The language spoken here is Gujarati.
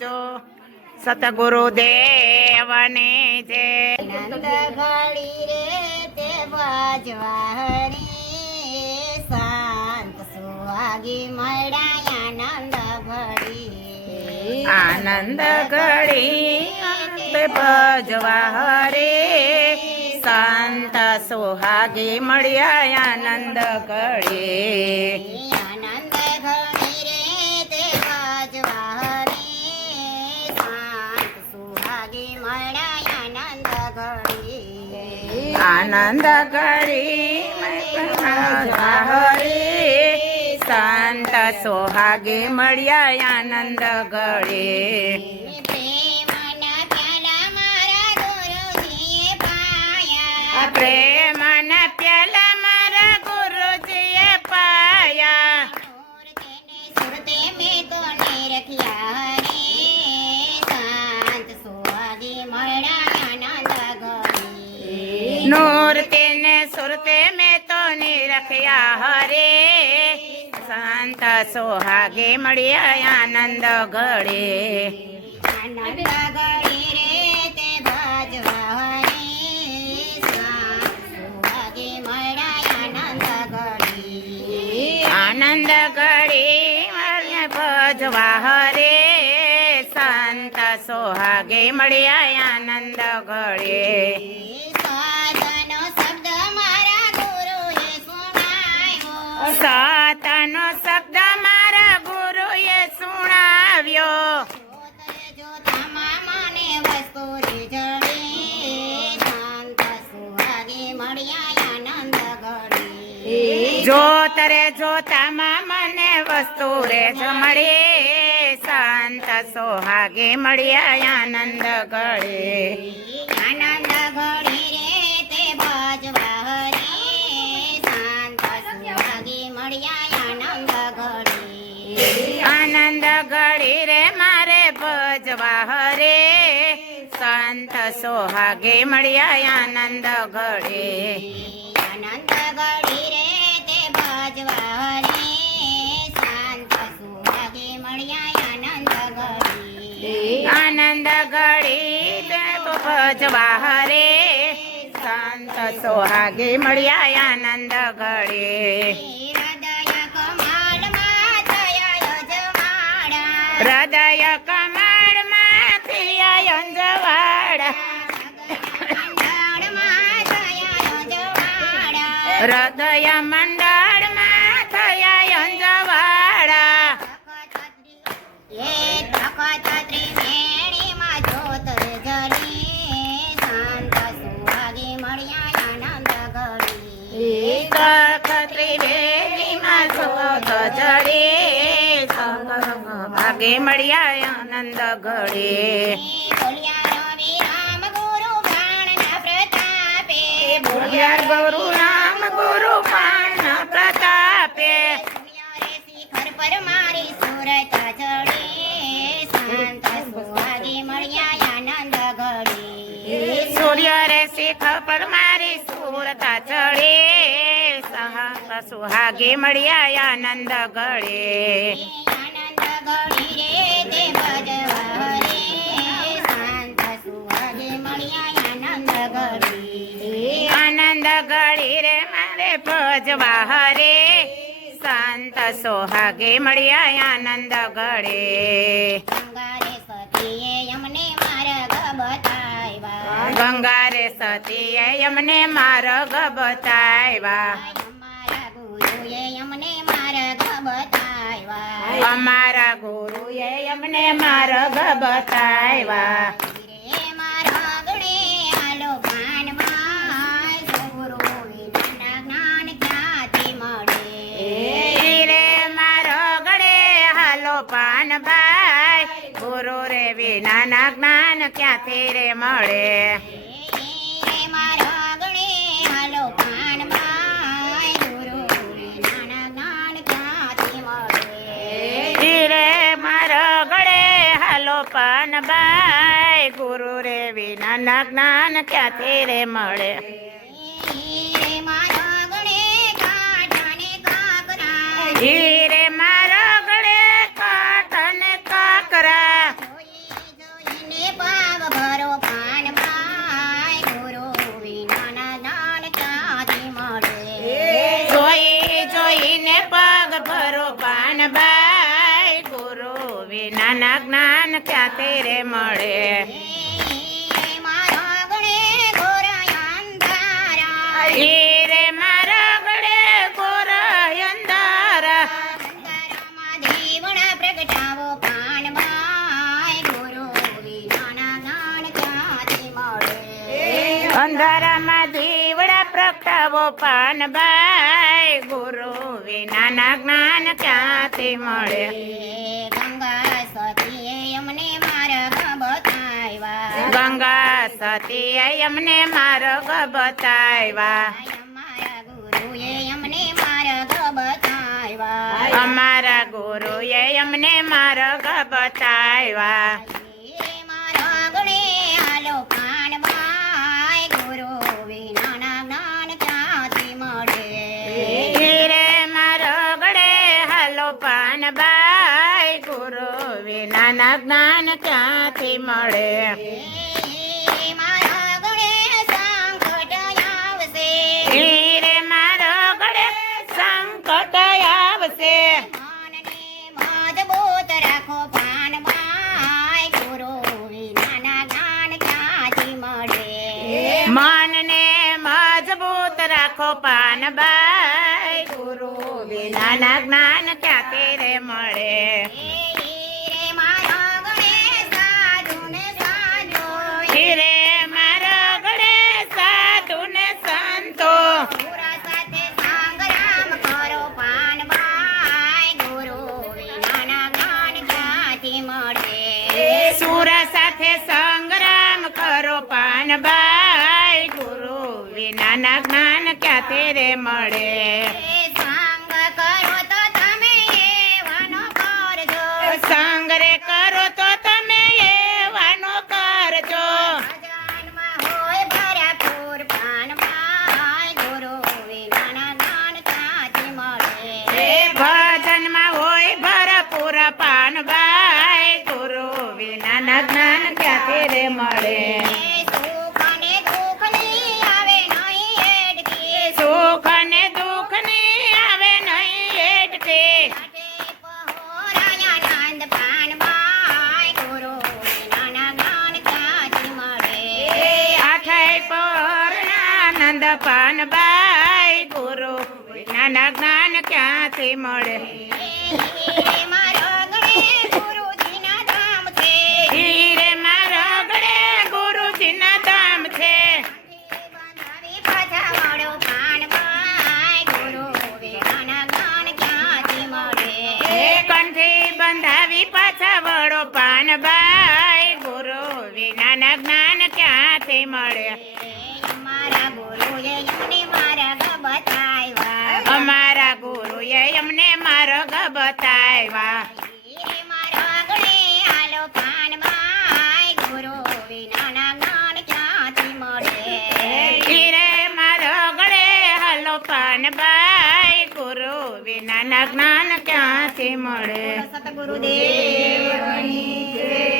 જો સતગુરુ દેવની જે નંદ ઘડી રે તે બાજવા હરી શાંત સુહાગી મળ્યા આનંદ ઘડી આનંદ ઘડી તે ભજવા હરે શાંત સુહાગી મળ્યા આનંદ ઘડી આનંદ ઘડી રે તે બાજવા હરી શાંત સુહાગી મળ્યા આનંદ ઘડી આનંદ ઘડી ભજવા હરે શાંત સુહાગી મળ્યા આનંદ ઘડી પ્રેમના પ્યાલા મારા ગુરુજીએ પાયા સુરતે મેં તો નહીં રખ્યા રે શાંત સુહાગી મળ્યા આનંદ ઘડી નૂર તેને સુરતે મેં તો નિરખ્યા હરે શાંત સોહાગે મળ્યા આનંદ ઘડે આનંદ ઘડી રે તે ભજવા હરી શાંત સુહાગી મળ્યા આનંદ ઘડી આનંદ ઘડી ભજવા હરે શાંત સોહાગે મળ્યા આનંદ ઘડે સાધનો શબ્દ મારા ગુરુએ સુણાવ્યો સાતાનો શબ્દ મારા ગુરુએ સુણાવ્યો જોતામાં મને વસ્તુ રે જડે શાંત સુહાગી મળ્યા આનંદ ઘડી જોતરે જોતામાં મને વસ્તુ રે મળે શાંત સોહાગે મળ્યા આનંદ ઘડે આનંદ ઘડી રે તે ભજવા હરી શાંત સુહાગી મળ્યા આનંદ ઘડી આનંદ ઘડી રે મારે ભજવા હરે શાંત સોહાગે મળ્યા આનંદ ઘડે આનંદ ઘડી રે તે ભજવા હરી શાંત સુહાગી મળ્યા આનંદ ઘડી આનંદ ઘડી ભજવા હરે શાંત સોહાગે મળ્યા આનંદ ઘડે હૃદય કમાળમાં થયા અંજવાડા હૃદય મંડળમાં થયા અંજવાડા એ તખત ત્રિવેણીમાં જોત જલી શાંત સુહાગી મળ્યા આનંદ ઘડી ત્રિવેણીમાં જોત જડે ભાગે મળ્યા આનંદ ઘડે બોલ્યા રવિ રામ ગુરુ પ્રાણના પ્રતાપે બોલ્યા ગુરુ નામ ગુરુ પાણ પ્રતાપે બોલ્યા રે શિખર પર મારી સુરત ચડે શાંત સુહાગી મળ્યા આનંદ ઘડી સૂર્ય રે શિખ પર મારી સુરતા ચડે સુહાગે મળ્યા આનંદ ઘડે આનંદ ઘડી રે તે ભજવા હરે શાંત સુહાગી મળ્યા આનંદ ઘડી આનંદ ઘડી રે મારે ભજવા હરે શાંત સોહાગે મળ્યા આનંદ ઘડે ગંગારે સતીએ અમને માર્ગ બતાવ્યા ગંગા રે સતીએ અમને માર્ગ બતાવ્યા અમારા ગુરુએ અમને માર્ગ બતાવ્યા અમારા ગુરુએ અમને માર્ગ બતાવ્યા રે મારા ગણે આલો પાનમાં ગુરુ વિના જ્ઞાન ક્યાંથી મળે રે મારો ગળે હાલો પાનભાઈ ગુરુ રે વિનાના જ્ઞાન ક્યાંથી રે મળે રે મારા ગણે આલો પાનમાં ગુરુ વિના જ્ઞાન ક્યાંથી મળે રે મારો ગળે હાલો પાનભાઈ ગુરુ રે વિનાના જ્ઞાન ક્યાંથી રે મળે રે મારા ગણે કાંઠાને કાકરા હીરે મારો ગળે કાંઠ અને કાકરા જોઈએ જ્ઞાન ક્યાંથી રે મળે મારા ગણે ઘોર અંધારા ઈ રે મારા ગળે ઘોર અંધારા અંધારામાં દીવડા પ્રગટાવો પાનભાઈ ગુરુ વિનાના જ્ઞાન ક્યાંથી મળે અંધારામાં દીવડા પ્રગટાવો પાનભાઈ ગુરુ વિનાના જ્ઞાન ક્યાંથી મળે ગંગા સતીએ અમને માર્ગ બતાવ્યા ગંગા સતીએ અમને માર્ગ બતાવ્યા અમારા ગુરુએ અમને માર્ગ બતાવ્યા અમારા ગુરુએ અમને માર્ગ બતાવ્યા મારા ગણે હાલો પાનભાઈ ગુરુ વિનાના જ્ઞાન ક્યાંથી મળે રે મારો ગળે હાલો પાનબાઈ ગુરુ વિનાના જ્ઞાન ક્યાંથી મળે મારા ગણે સંકટ આવશે રે મારો ગળે સંકટ આવશે મનને મજબૂત રાખો પાનભાઈ ગુરુ વિનાના જ્ઞાન ક્યાંથી મળે મનને મજબૂત રાખો પાનબાઈ ગુરુ વિનાના જ્ઞાન ક્યાંથી રે મળે મારા ગણે સાધુને સાજો રે મારો ગળે સાધુ ને સંતો પુરા સાથે સંગ્રામ કરો પાનભાઈ ગુરુ વિનાના જ્ઞાન ક્યાંથી મળે સુર સાથે સંગ્રામ કરો પાનબાઈ ગુરુ વિનાના જ્ઞાન ક્યાંથી રે મળે સંગ કરો તો તમે એવાનો કરજો સંગ રે કરો તો તમે એવાનો કરજો ભજનમાં હોય ભરપૂર પાનભાઈ ગુરુ વિનાના જ્ઞાન ક્યાંથી મળે ભજનમાં હોય ભરપૂર પાનબાઈ ગુરુ વિનાના જ્ઞાન ક્યાંથી રે મળે સુખ અને દુઃખની આવે નહીં એડકી સુખ અને દુઃખ ની આવે નહીં એટકે પહોરાયા નંદ પાનભાઈ ગુરુ વિનાના જ્ઞાન ક્યાંથી મળે આઠે પરના નંદ પાનબાઈ ગુરુ વિનાના જ્ઞાન ક્યાંથી મળે મારો ગણે ગુરુજીના ધામ છે રે મારા ગળે ગુરુજીના ધામ છે બાંધાવી પાછા વળો પાનભાઈ ગુરુ વિનાના જ્ઞાન ક્યાંથી મળે કંઠી બંધાવી પાછા વળો પાનબાઈ ગુરુ વિનાના જ્ઞાન ક્યાંથી મળે અમારા ગુરુએ અમને માર્ગ બતાવ્યા અમારા ગુરુએ અમને માર્ગ બતાવ્યા મારા ગણે હાલો પાનભાઈ ગુરુ વિનાના જ્ઞાન ક્યાંથી મળે રે મારો ગળે હાલો પાનબાઈ ગુરુ વિનાના જ્ઞાન ક્યાંથી મળે સતગુરુદેવની જય